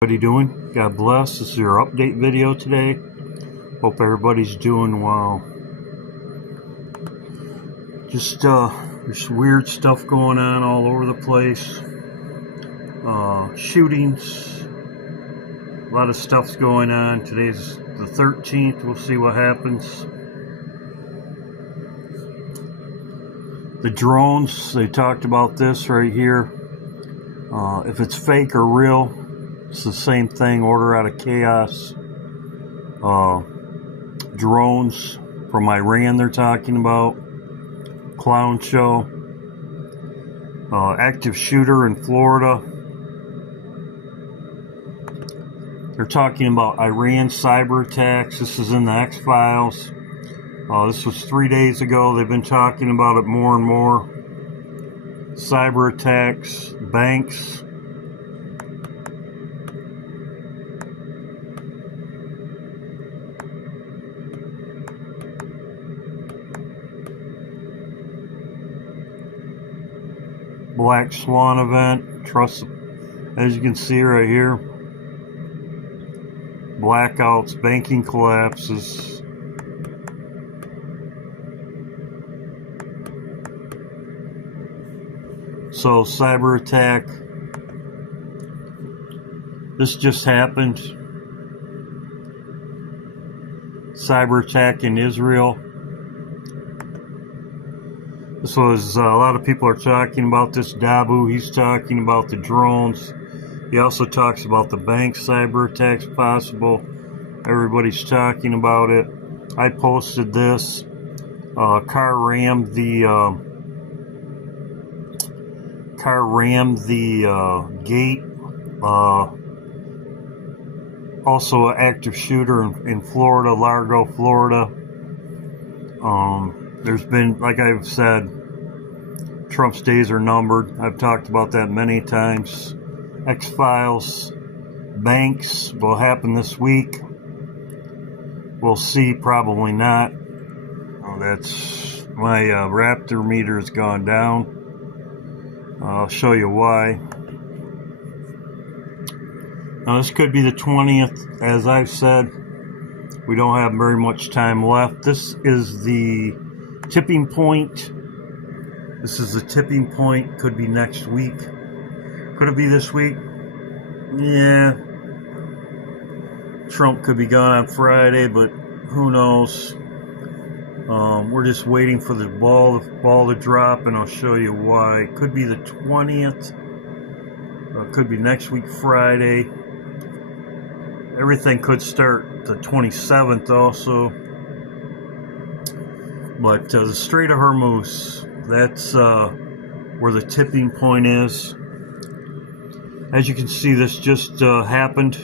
What are you doing? God bless. This is your update video today. Hope everybody's doing well. Just there's weird stuff going on all over the place. Shootings. A lot of stuff's going on. Today's the 13th. We'll see what happens. The drones, they talked about this right here. If it's fake or real, it's the same thing. Order out of chaos. Drones from Iran they're talking about. Clown show. Active shooter in Florida. They're talking about Iran cyber attacks. This is in the X-Files. This was 3 days ago. They've been talking about it more and more. Cyber attacks, banks. Black Swan event. Trust, as you can see right here. Blackouts, banking collapses. So, cyber attack. This just happened. Cyber attack in Israel. This was, a lot of people are talking about this. Dabu, he's talking about the drones. He also talks about the bank cyber attacks possible. Everybody's talking about it. I posted this. Car rammed the gate. Also an active shooter in Florida, Largo, Florida. There's been, like I've said, Trump's days are numbered. I've talked about that many times. X-Files, banks will happen this week. We'll see, probably not. Oh, that's my Raptor meter has gone down. I'll show you why. Now, this could be the 20th. As I've said, we don't have very much time left. This is the tipping point. This is the tipping point. Could be next week. Could it be this week? Yeah. Trump could be gone on Friday, but who knows? We're just waiting for the ball to drop, and I'll show you why. It could be the 20th. It could be next week, Friday. Everything could start the 27th also. But the Strait of Hormuz, that's where the tipping point is. As you can see, this just happened.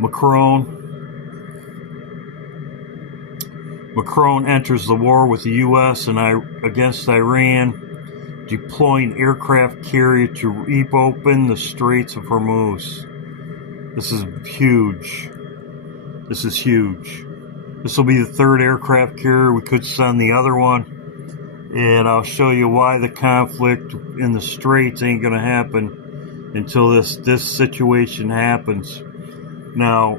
Macron enters the war with the U.S. and against Iran, deploying aircraft carrier to reopen the Straits of Hormuz. This is huge. This is huge. This will be the third aircraft carrier. We could send the other one. And I'll show you why the conflict in the Straits ain't going to happen until this situation happens. Now,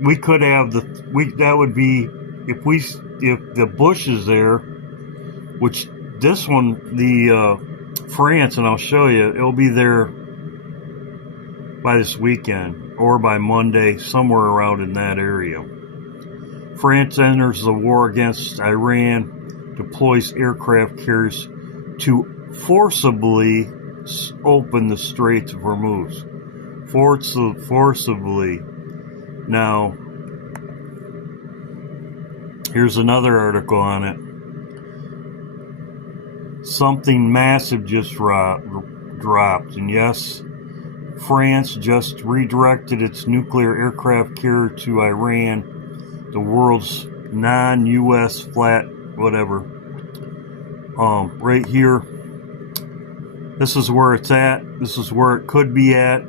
we could have that would be if the Bush is there, which this one, the France, and I'll show you, it'll be there by this weekend or by Monday, somewhere around in that area. France enters the war against Iran, deploys aircraft carriers to forcibly open the Straits of Hormuz. Forcibly. Now, here's another article on it. Something massive just dropped, and yes, France just redirected its nuclear aircraft carrier to Iran, the world's non-U.S. flat whatever. Right here, this is where it's at. This is where it could be at.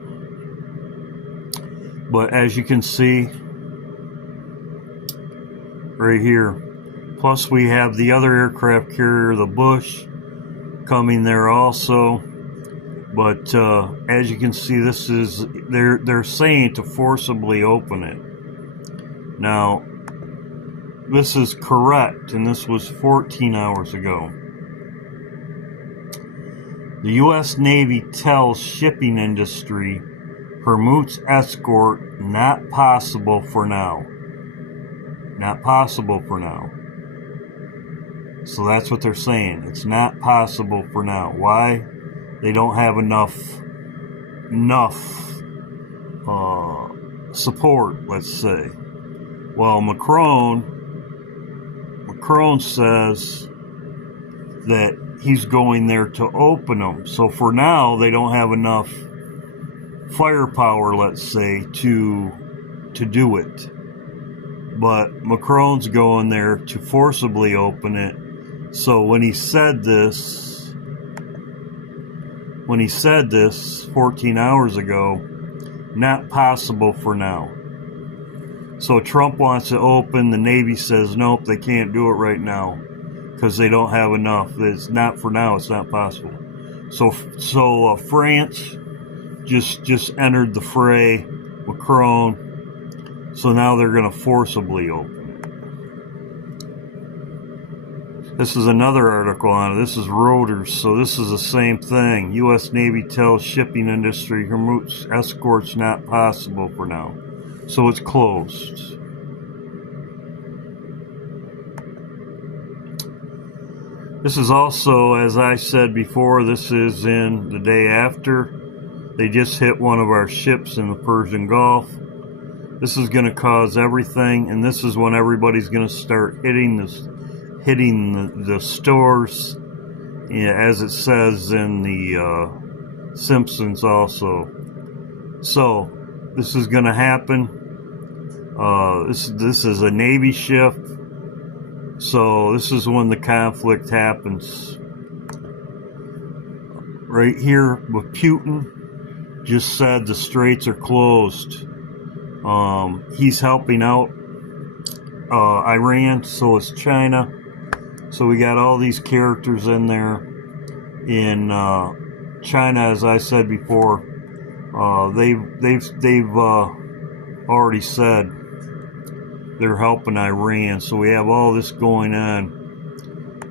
But as you can see, right here. Plus we have the other aircraft carrier, the Bush, coming there also. But as you can see, this is they're saying to forcibly open it. Now, this is correct, and this was 14 hours ago. The U.S. Navy tells shipping industry Hormuz escort not possible for now. Not possible for now. So that's what they're saying. It's not possible for now. Why? They don't have enough support, let's say. Well, Macron says that he's going there to open them. So for now, they don't have enough firepower, let's say, to do it. But Macron's going there to forcibly open it. So when he said this 14 hours ago, not possible for now. So Trump wants to open, the Navy says nope, they can't do it right now because they don't have enough. It's not for now, it's not possible. So France just entered the fray, Macron. So now they're going to forcibly open it. This is another article on it. This is Reuters, so this is the same thing. U.S. Navy tells shipping industry Hormuz escorts not possible for now. So it's closed. This is also, as I said before, this is in the day after. They just hit one of our ships in the Persian Gulf. This is going to cause everything, and this is when everybody's going to start hitting the stores, as it says in the Simpsons also. So this is going to happen. This is a Navy ship, so this is when the conflict happens. Right here with Putin, just said the straits are closed. He's helping out Iran, so is China. So we got all these characters in there. In China, as I said before, they've already said they're helping Iran. So we have all this going on.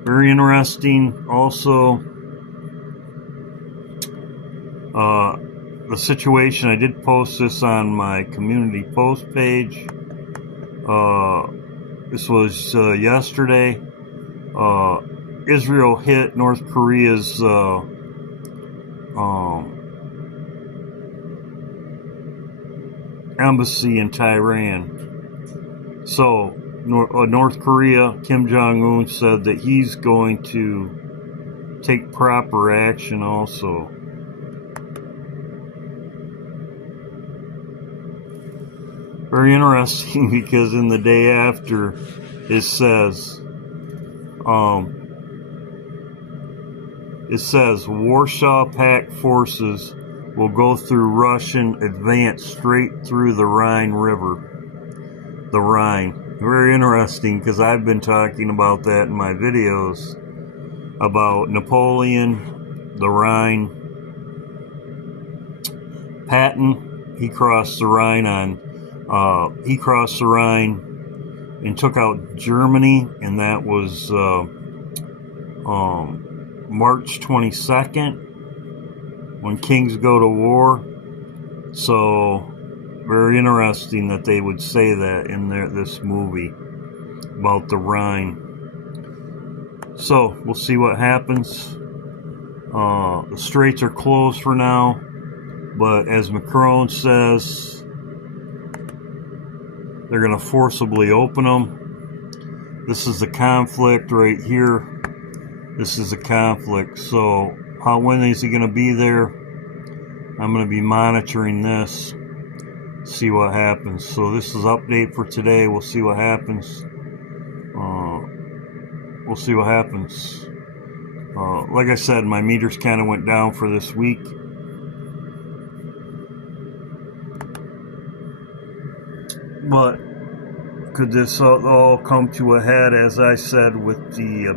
Very interesting. Also, the situation, I did post this on my community post page. This was yesterday. Israel hit North Korea's embassy in Tehran. So North Korea, Kim Jong-un said that he's going to take proper action also. Very interesting, because in the day after it says Warsaw Pact forces will go through Russian advance straight through the Rhine River. The Rhine. Very interesting, because I've been talking about that in my videos about Napoleon, the Rhine. Patton, he crossed the Rhine and took out Germany, and that was March 22nd, when kings go to war. So very interesting that they would say that in this movie about the Rhine. So we'll see what happens. The straits are closed for now, but as Macron says, they're going to forcibly open them. This is the conflict right here. This is a conflict. So when is he going to be there? I'm going to be monitoring this. See what happens. So this is update for today. We'll see what happens. We'll see what happens. Like I said, my meters kind of went down for this week. But could this all come to a head, as I said, with the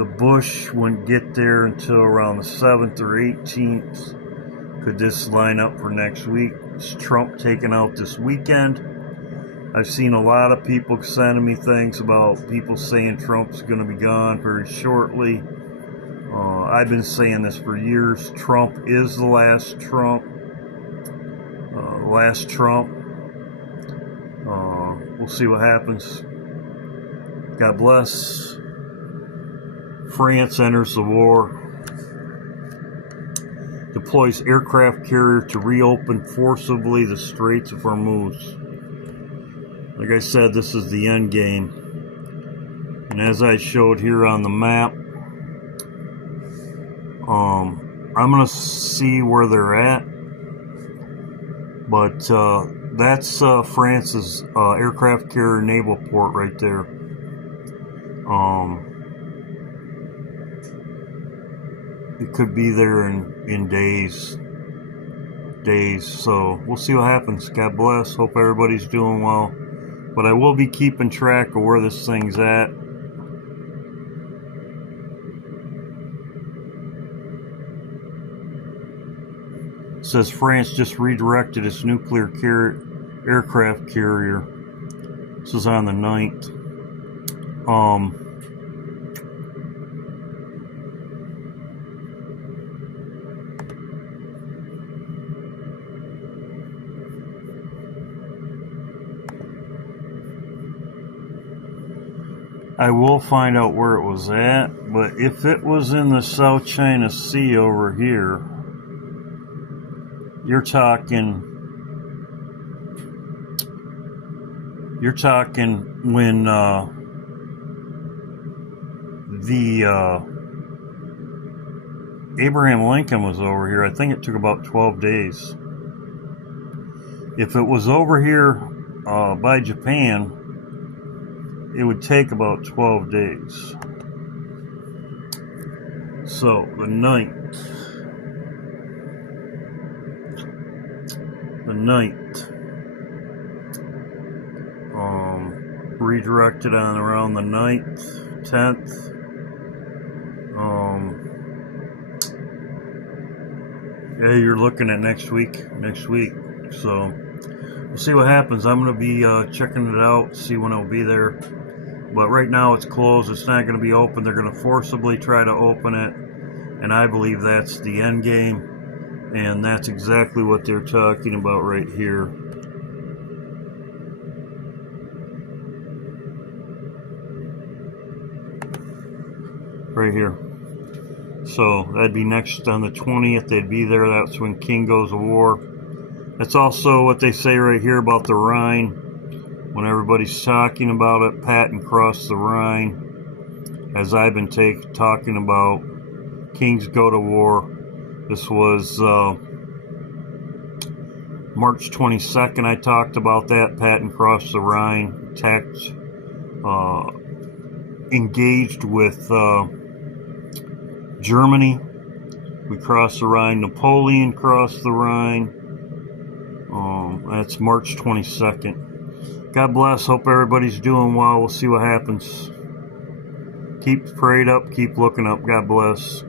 The Bush wouldn't get there until around the 7th or 18th. Could this line up for next week? Is Trump taken out this weekend? I've seen a lot of people sending me things about people saying Trump's going to be gone very shortly. I've been saying this for years. Trump is the last Trump. We'll see what happens. God bless. France enters the war. Deploys aircraft carrier to reopen forcibly the Straits of Hormuz. Like I said, this is the end game. And as I showed here on the map, I'm going to see where they're at. But that's France's aircraft carrier naval port right there. It could be there in days. So we'll see what happens. God bless. Hope everybody's doing well. But I will be keeping track of where this thing's at. It says France just redirected its nuclear aircraft carrier. This is on the 9th. I will find out where it was at, but if it was in the South China Sea over here, you're talking when Abraham Lincoln was over here. I think it took about 12 days. If it was over here by Japan, it would take about 12 days. So, the 9th. Redirected on around the 9th, 10th. Yeah, you're looking at next week. So, we'll see what happens. I'm going to be checking it out, see when it'll be there. But right now it's closed. It's not going to be open. They're going to forcibly try to open it. And I believe that's the end game. And that's exactly what they're talking about right here. Right here. So that'd be next on the 20th. They'd be there. That's when King goes to war. That's also what they say right here about the Rhine. When everybody's talking about it, Patton crossed the Rhine. As I've been talking about, Kings go to war. This was March 22nd. I talked about that. Patton crossed the Rhine, attacked, engaged with Germany. We crossed the Rhine. Napoleon crossed the Rhine. That's March 22nd. God bless. Hope everybody's doing well. We'll see what happens. Keep prayed up. Keep looking up. God bless.